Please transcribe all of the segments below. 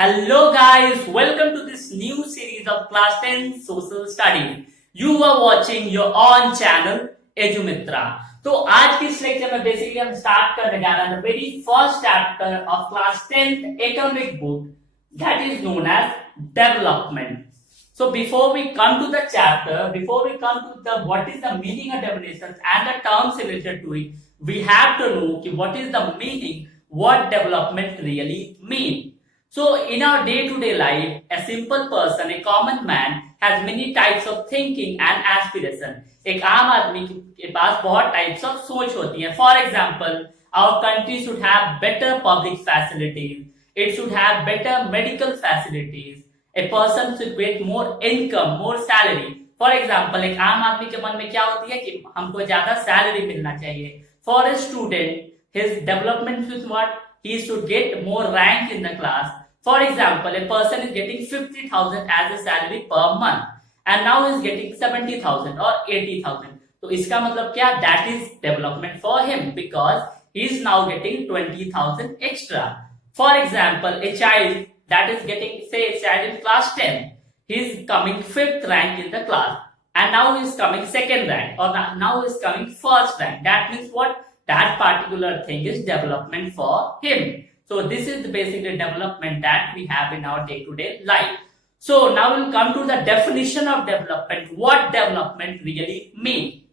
Hello guys, welcome to this new series of class 10 social studies. You are watching your own channel Edumitra. तो आज के इस lecture में basically हम start करने जा रहे हैं very first chapter of class 10th economic book that is known as development. So before we come to the chapter, before we come to the what is the meaning and definitions and the terms related to it, we have to know what is the meaning, what development really mean. So in our day-to-day life, a simple person, a common man has many types of thinking and aspiration. एक आम आदमी के पास बहुत types of सोच होती है. For example, our country should have better public facilities. It should have better medical facilities. A person should get more income, more salary. For example, एक आम आदमी के मन में क्या होती है कि हमको ज्यादा सैलरी मिलना चाहिए. For a student, his development is what? He should get more rank in the class. For example, a person is getting 50,000 as a salary per month and now is getting 70,000 or 80,000. तो इसका मतलब क्या? That is development for him because he is now getting 20,000 extra. For example, a child that is getting, say, a child in class 10, he is coming 5th rank in the class and now he is coming 2nd rank or now he is coming 1st rank. That means what? That particular thing is development for him. So this is the basic development that we have in our day-to-day life. So now we'll come to the definition of development. What development really means?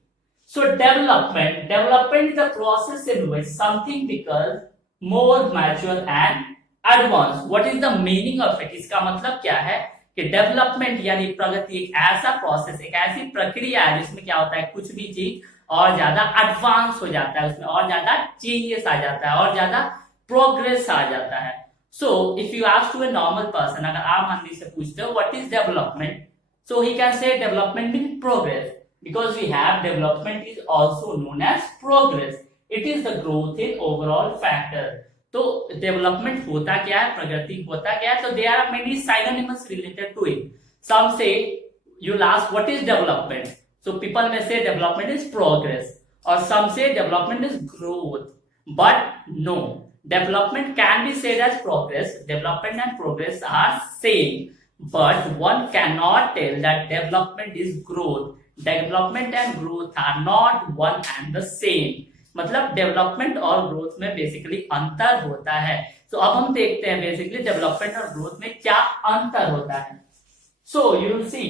So development is the process in which something becomes more mature and advanced. What is the meaning of it? इसका मतलब क्या है कि development यानी प्रगति एक ऐसा process, एक ऐसी प्रक्रिया है जिसमें क्या होता है कुछ भी चीज और ज्यादा advance हो जाता है, उसमें और ज्यादा changes आ जाता है और ज्यादा प्रोग्रेस आ जाता है. So if you ask to a normal person, अगर आम आदमी से पूछते हो what is development, so he can say development mean progress because we have development is also known as progress. It is the growth in overall factor. तो development होता क्या है, प्रगति होता क्या है? तो there are many synonyms related to it. Some say you'll ask what is development, so people may say development is progress or some say development is growth, but no, development can be said as progress. Development and progress are same, but one cannot tell that development is growth. Development and growth are not one and the same. मतलब development और growth में basically अंतर होता है. So अब हम देखते हैं basically development और growth में क्या अंतर होता है. So you will see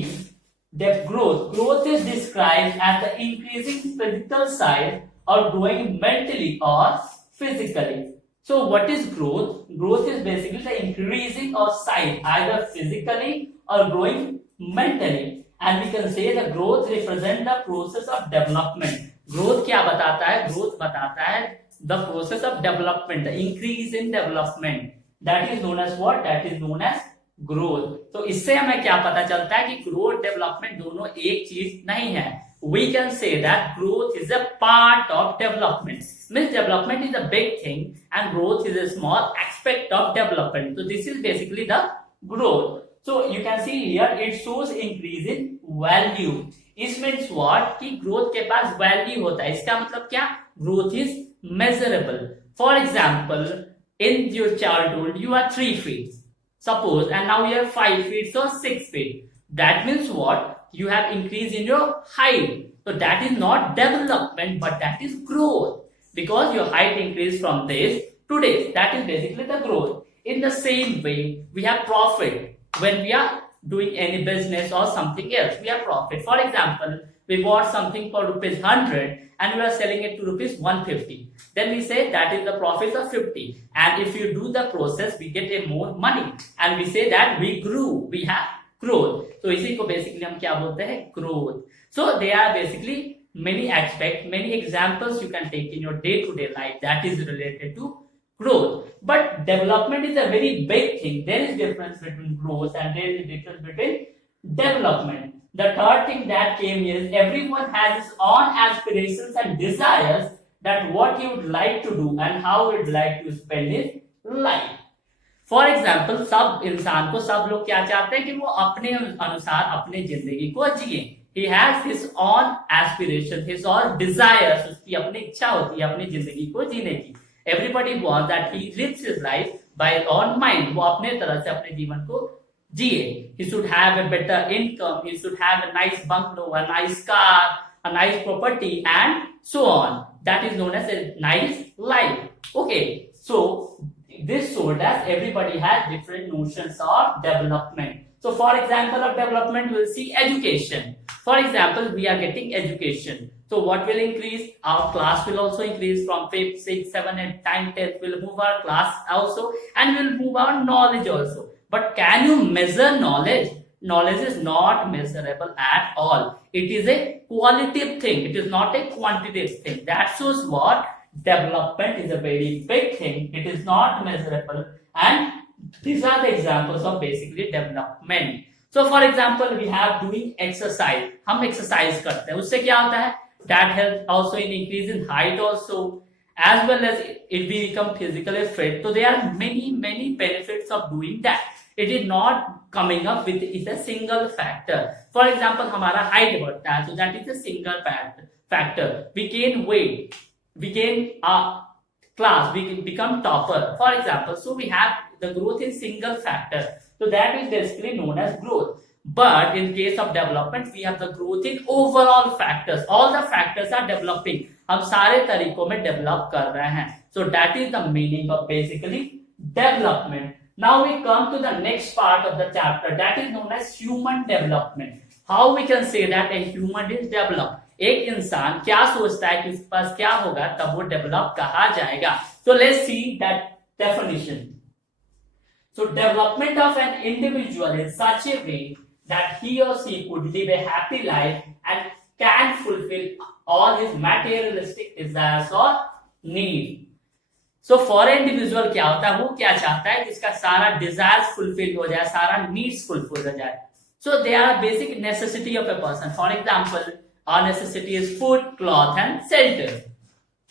that growth is described as the increasing physical size or growing mentally or physically. So what is growth? Growth is basically the increasing of size either physically or growing mentally, and we can say the growth represent the process of development. Growth क्या बताता है? Growth बताता है the process of development, the increase in development. That is known as what? That is known as growth. तो इससे हमें क्या पता चलता है कि growth development दोनों एक चीज नहीं है. We can say that growth is a part of development. Means development is a big thing and growth is a small aspect of development. So this is basically the growth. So you can see here it shows increase in value. It means what? कि growth के पास value होता है. इसका मतलब क्या? Growth is measurable. For example, in your childhood you are 3 feet. Suppose and now you are 5 feet or 6 feet. That means what? You have increase in your height. So that is not development, but that is growth. Because your height increased from this to this. That is basically the growth. In the same way, we have profit. When we are doing any business or something else, we have profit. For example, we bought something for rupees 100 and we are selling it to rupees 150. Then we say that is the profit of 50. And if you do the process, we get a more money. And we say that we grew. We have growth. तो इसी को basically हम क्या बोलते हैं? Growth. So there are basically many aspects, many examples you can take in your day-to-day life that is related to growth. But development is a very big thing. There is difference between growth and there is difference between development. The third thing that came is everyone has his own aspirations and desires that what he would like to do and how he would like to spend his life. For example सब इंसान को सब लोग क्या चाहते हैं कि वो अपने अनुसार अपने जिंदगी को जिए. He has his own aspirations, his own desires. उसकी अपनी इच्छा होती है अपनी जिंदगी को जीने की. Everybody wants that he lives his life by own mind, वो अपने तरह से अपने जीवन को जिए. He should have a better income, he should have a nice bungalow, a nice car, a nice property, and so on. That is known as a nice life. Okay, so this showed us everybody has different notions of development. So for example of development, we'll see education. For example, we are getting education. So what will increase? Our class will also increase from 5th, 6th, 7th, and 9th, 10th. We'll move our class also, and we'll move our knowledge also. But can you measure knowledge? Knowledge is not measurable at all. It is a qualitative thing. It is not a quantitative thing. That shows what? Development is a very big thing. It is not measurable, and these are the examples of basically development. So for example, we have doing exercise. हम exercise करते हैं, उससे क्या होता है? That helps also in increase in height also, as well as if we become physically fit. So there are many benefits of doing that. It is not coming up with is a single factor. For example, हमारा height बढ़ता है, so that is a single factor. We gain weight, we gain class, we become topper. For example, so we have the growth in single factor. So that is basically known as growth. But in case of development, we have the growth in overall factors. All the factors are developing. हम सारे तरीकों में develop कर रहे हैं. So that is the meaning of basically development. Now we come to the next part of the chapter. That is known as human development. How we can say that a human is developed? एक इंसान क्या सोचता है कि उसके पास क्या होगा तब वो डेवलप कहा जाएगा. So let's see that definition. So development of an individual in such a way that he or she could live a happy life and can fulfill all his materialistic desires or needs. So for an individual क्या होता है, वो क्या चाहता है कि इसका सारा desires fulfill हो जाए, सारा needs fulfill हो जाए. So they are basic necessity of a person. For example, our necessity is food, cloth, and shelter.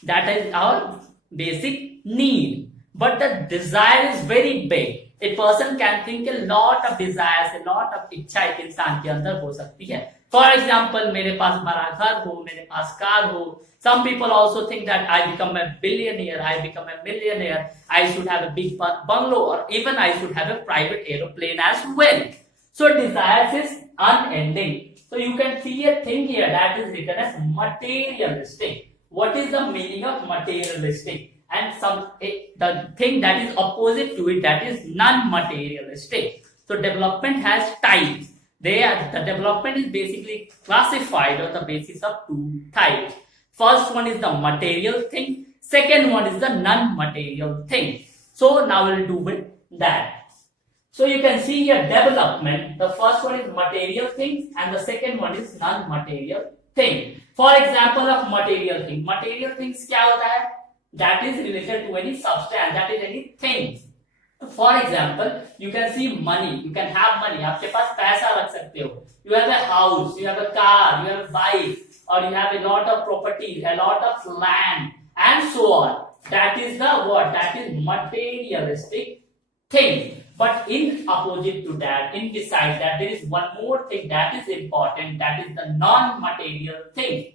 That is our basic need. But the desire is very big. A person can think a lot of desires, a lot of इच्छा एक इंसान के अंदर हो सकती है. For example, मेरे पास बड़ा घर हो, मेरे पास कार हो. Some people also think that I become a billionaire, I become a millionaire, I should have a big bungalow, or even I should have a private aeroplane as well. So desires is unending. So you can see a thing here that is written as materialistic. What is the meaning of materialistic? And the thing that is opposite to it, that is non-materialistic. So development has types. The development is basically classified on the basis of two types. First one is the material thing. Second one is the non-material thing. So now we'll do with that. So you can see here development. The first one is material things and the second one is non-material thing. For example of material thing. Material things क्या होता है? That is related to any substance, that is any thing. For example, you can see money. You can have money. आपके पास पैसा रख सकते हो. You have a house, you have a car, you have a bike, or you have a lot of properties, a lot of land, and so on. That is the what? That is materialistic thing. But in opposite to that, in beside that, there is one more thing that is important. That is the non-material thing.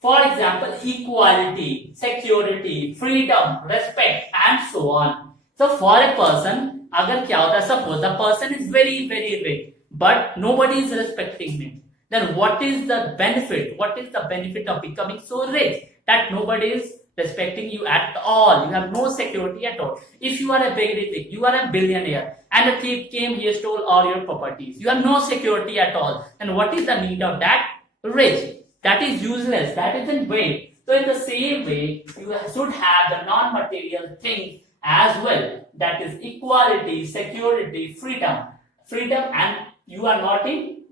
For example, equality, security, freedom, respect, and so on. So for a person, अगर क्या होता है, suppose the person is very rich, but nobody is respecting him. Then what is the benefit? What is the benefit of becoming so rich that nobody is respecting you at all? You have no security at all. If you are a very rich, you are a billionaire, and a thief came, he stole all your properties. You have no security at all. And what is the need of that rich? That is useless. That is in vain. So in the same way, you should have the non-material things as well. That is equality, security, freedom, and you are not in.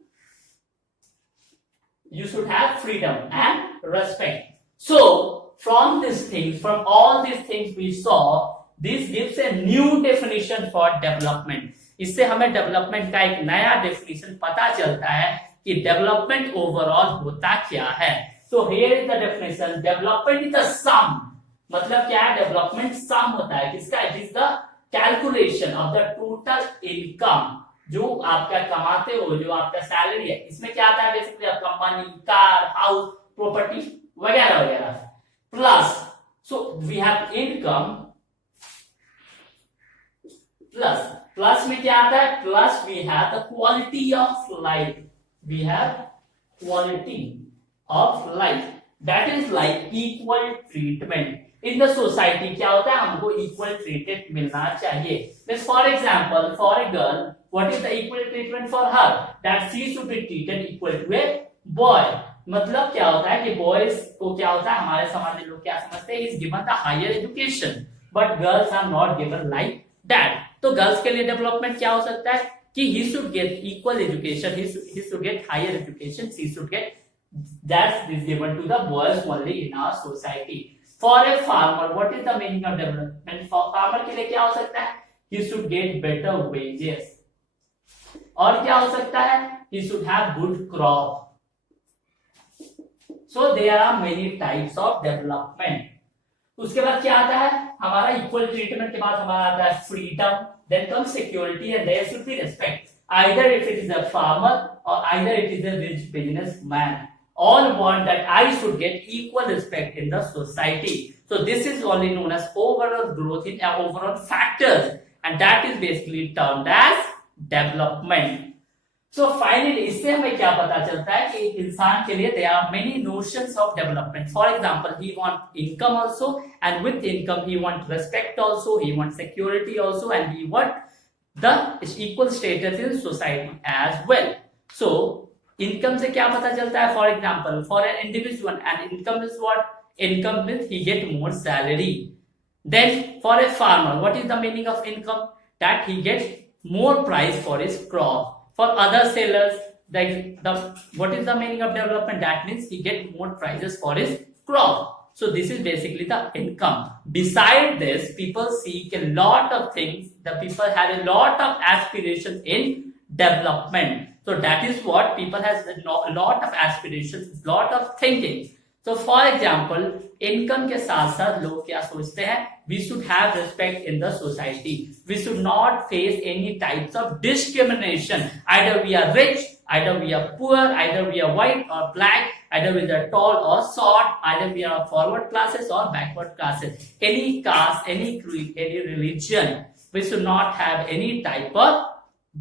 You should have freedom and respect. So from these things, from all these things we saw, this gives a new definition for development. इससे हमें development का एक नया definition पता चलता है कि development overall होता क्या है. So here is the definition. Development is the sum. मतलब क्या है? Development sum होता है किसका? It is the calculation of the total income. जो आपका कमाते हो, जो आपका सैलरी है, इसमें क्या आता है? बेसिकली आपका मनी, कार, हाउस, प्रॉपर्टी वगैरह वगैरह. Plus, so we have income plus plus में क्या आता है, plus we have the quality of life, we have quality of life, that is like equal treatment in the society. क्या होता है, हमको इक्वल ट्रीटमेंट मिलना चाहिए। For example, for a girl what is the equal treatment for her, that she should be treated equal to a boy. मतलब क्या होता है कि बॉयज को क्या होता है, हमारे समाज में लोग क्या समझते हैं, is given the higher education but girls are not given like that. तो गर्ल्स के लिए डेवलपमेंट क्या हो सकता है कि he should get equal education, he should get higher education, she should get that is given to the boys only in our society. For a farmer, what is the meaning of development? For farmer के लिए क्या हो सकता है, he should get better wages. और क्या हो सकता है, he should have good crop. So there are many types of development. उसके बाद क्या आता है, हमारा इक्वल ट्रीटमेंट के बाद हमारा आता है freedom, then comes security and there should be respect. Either if it is a farmer or either it is a rich businessman. All want that I should get equal respect in the society. So this is only known as overall growth in overall factors, and that is basically termed as development. So finally, इससे हमें क्या पता चलता है कि इंसान के लिए there are many notions of development. For example, he want income also, and with income he want respect also, he want security also, and he want the equal status in society as well. So income से क्या पता चलता है, for example for an individual and income is what, income means he get more salary. Then for a farmer what is the meaning of income, that he gets more price for his crop. For other sellers what is the meaning of development, that means he get more prices for his crop. So this is basically the income. Beside this, people seek a lot of things, the people have a lot of aspirations in development. So that is what people has a lot of aspirations, lot of thinking. So for example, income के साथ साथ लोग क्या सोचते हैं, we should have respect in the society, we should not face any types of discrimination, either we are rich, either we are poor, either we are white or black, either we are tall or short, either we are forward classes or backward classes, any caste, any creed, any religion, we should not have any type of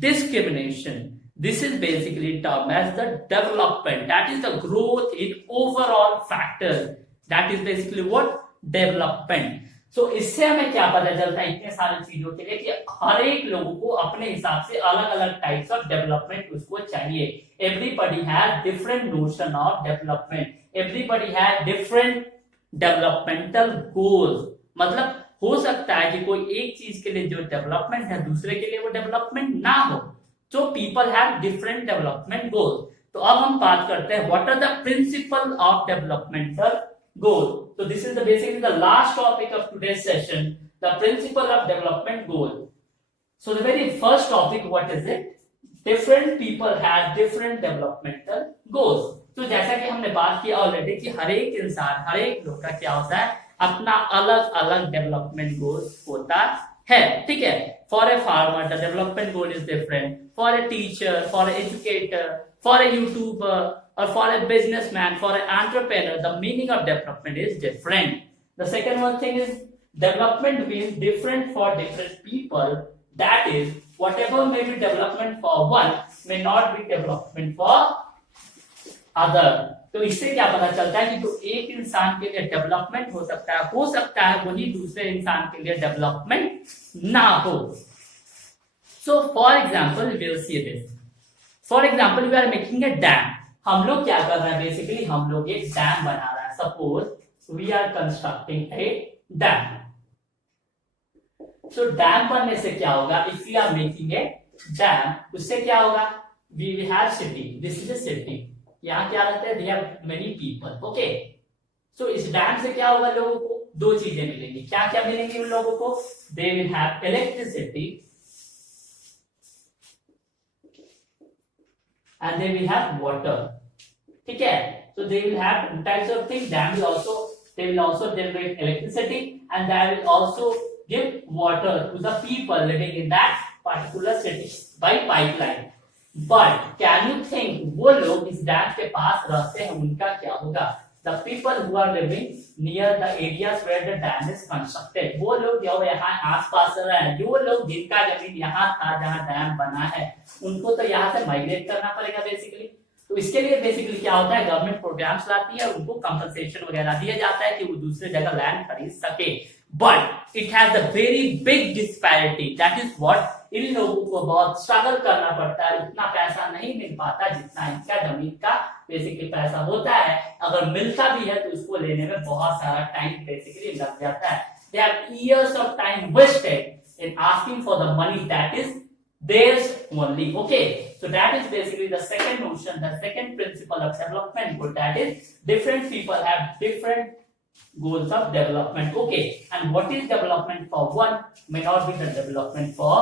discrimination. This is basically termed as the development, that is the growth in overall factors, that is basically what development. So इससे हमें क्या पता चलता है इतने सारी चीजों के लिए कि हर एक लोगों को अपने हिसाब से अलग अलग टाइप्स ऑफ डेवलपमेंट उसको चाहिए. Everybody has different notion of development, everybody has different developmental goals. मतलब हो सकता है कि कोई एक चीज के लिए जो डेवलपमेंट है दूसरे के लिए वो डेवलपमेंट ना हो. So people have different development goals. तो अब हम बात करते हैं what are the principles of developmental goal. So this is basically the last topic of today's session, the principle of development goal. So the very first topic, what is it? Different people have different developmental goals. तो जैसा कि हमने बात किया already कि हर एक इंसान, हर एक लोग का क्या होता है, अपना अलग अलग डेवलपमेंट गोल्स होता है. ठीक है. For a farmer, the development goal is different. For a teacher, for an educator, for a YouTuber, or for a businessman, for an entrepreneur, the meaning of development is different. The second one thing is development means different for different people. That is, whatever may be development for one may not be development for other. तो इससे क्या पता चलता है कि तो एक इंसान के लिए डेवलपमेंट हो सकता है वही दूसरे इंसान के लिए डेवलपमेंट ना हो. So for example we will see this. For example we are making a dam. हम लोग क्या कर रहे हैं, बेसिकली हम लोग एक डैम बना रहे हैं. Suppose we are constructing a dam. So dam बनने से क्या होगा, if we are making a dam, उससे क्या होगा, we will have city. This is a city. यहाँ क्या रहते हैं, they have many people. Okay. So इस डैम से क्या होगा, लोगों को दो चीजें मिलेंगी. क्या क्या मिलेंगी उन लोगों को, they will have electricity and they will have water. ठीक है. So they will have two types of things. They will also generate electricity and they will also give water to the people living in that particular city by pipeline. But can you think वो लोग इस dam के पास रहते हैं, उनका क्या होगा, the people who are living near the areas where the dam is constructed, वो लोग जो यहाँ आसपास रह रहे हैं, जो लोग जिनका जमीन यहाँ था जहाँ डैम बना है, उनको तो यहाँ से माइग्रेट करना पड़ेगा बेसिकली। तो इसके लिए बेसिकली क्या होता है, गवर्नमेंट प्रोग्राम्स लाती है, उनको कंपनसेशन वगैरह दिया जाता है कि वो दूसरे जगह लैंड खरीद सके। But it has a very big disparity, that is what, इन लोगों को बहुत स्ट्रगल करना पड़ता है, उतना पैसा नहीं मिल पाता जितना इनका जमीन का बेसिकली पैसा होता है। अगर मिलता भी है तो उसको लेने में बहुत सारा टाइम बेसिकली लग जाता है। They have years of time wasted in asking for the money that is theirs only. Okay, so that is basically the second notion, the second principle of development goal, that is different people have different goals of development. Okay, and what is development for one may not be the development for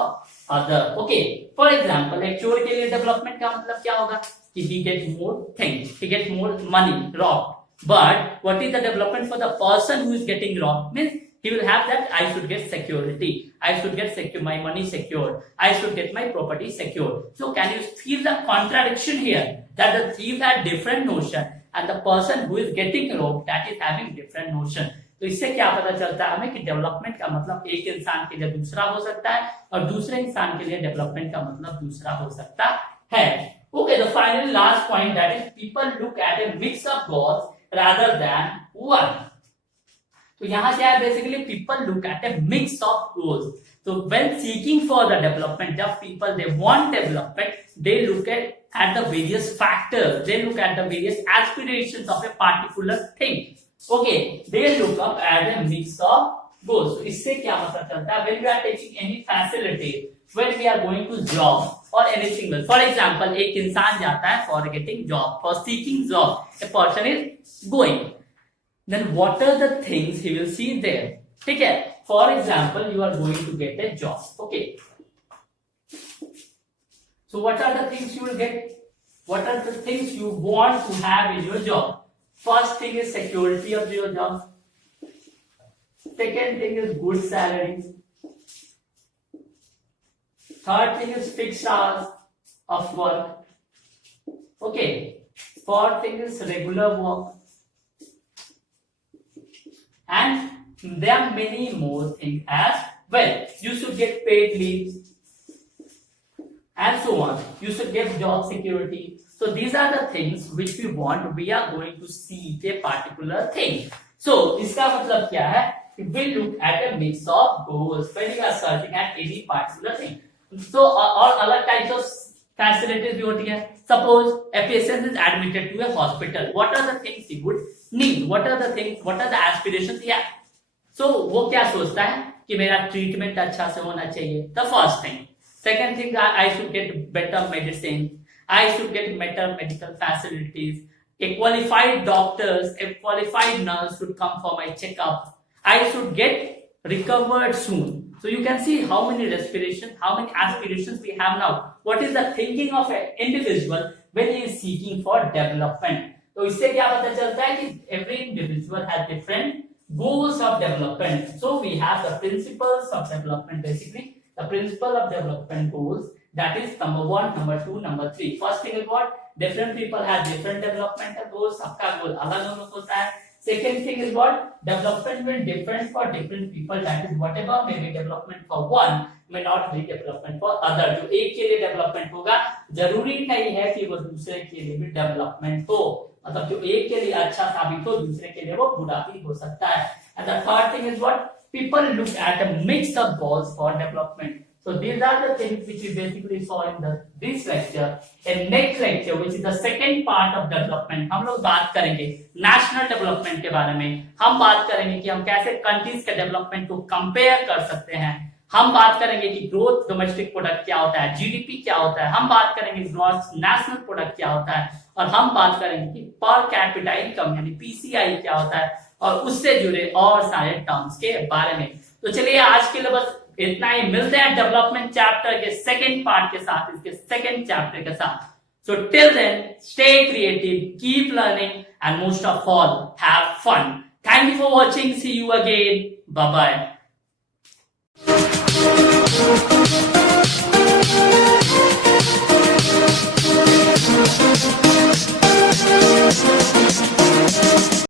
other. Okay, for example, एक चोर के लिए development का मतलब क्या होगा कि he gets more things, he gets more money robbed. But what is the development for the person who is getting robbed? Means he will have that I should get security, I should get my money secured, I should get my property secured. So can you feel the contradiction here, that the thief had different notion and the person who is getting robbed that is having different notion. तो इससे क्या पता चलता है हमें कि development का मतलब एक इंसान के लिए दूसरा हो सकता है और दूसरे इंसान के लिए डेवलपमेंट का मतलब दूसरा हो सकता है। Okay, the final last point, that is people look at a mix of goals rather than one. तो यहाँ क्या है, basically people look at a mix of goals. तो when seeking for the development, जब people they want development, they look at the various factors, they look at the various aspirations of a particular thing. Okay, they look up at a mix of goals. तो इससे क्या पता चलता है, when we are taking any facility, when we are going to job और anything else, for example एक इंसान जाता है for getting job, for seeking job, a person is going, then what are the things he will see there? ठीक है, for example you are going to get a job. Okay, so what are the things you will get, what are the things you want to have in your job? First thing is security of your job, second thing is good salary, third thing is fixed hours of work, okay, fourth thing is regular work, and there are many more things as well. You should get paid leaves and so on. You should get job security. So these are the things which we want. We are going to see a particular thing. So इसका मतलब क्या है? We look at a mix of goals when you are searching at any particular thing. So और अलग types of facilities भी होती है. Suppose a patient is admitted to a hospital. What are the things he would need? What are the things? What are the aspirations? Yeah. So वो क्या सोचता है कि मेरा ट्रीटमेंट अच्छा से होना चाहिए. The first thing. Second thing, I should get better medicine. I should get better medical facilities. A qualified doctors, a qualified nurse should come for my checkup. I should get recovered soon. So you can see how many aspirations, how many aspirations we have now. What is the thinking of an individual when he is seeking for development? तो इससे क्या पता चलता है कि every individual has different goals of development. So we have the principles of development, basically the principle of development goals, that is number 1, number 2, number 3. First thing is what, different people have different developmental goals, सबका goal अलग अलग होता है. Second thing is what, development will different for different people, that is whatever may be development for one may not be development for other. जो एक के लिए development होगा जरूरी नहीं है कि वो दूसरे के लिए भी development हो, मतलब जो एक के लिए अच्छा साबित हो दूसरे के लिए वो बुरा भी हो सकता है. And the third thing is what, people look at a mix of goals for development. So these are the things which we basically saw in this lecture. In next lecture, which is the second part of development, हम लोग बात करेंगे national development के बारे में. हम बात करेंगे कि हम कैसे कंट्रीज के डेवलपमेंट को कंपेयर कर सकते हैं. हम बात करेंगे कि ग्रोथ डोमेस्टिक प्रोडक्ट क्या होता है, जीडीपी क्या होता है. हम बात करेंगे ग्रॉस नेशनल प्रोडक्ट क्या होता है, और हम बात करेंगे कि पर कैपिटा इनकम यानी पीसीआई क्या होता है, और उससे जुड़े और सारे टर्म्स के बारे में. तो चलिए आज के लिए बस इतना ही. मिलते हैं डेवलपमेंट चैप्टर के सेकंड पार्ट के साथ, इसके सेकंड चैप्टर के साथ. So till then stay creative, keep learning and most of all have fun. Thank you for watching. See you again. Bye bye.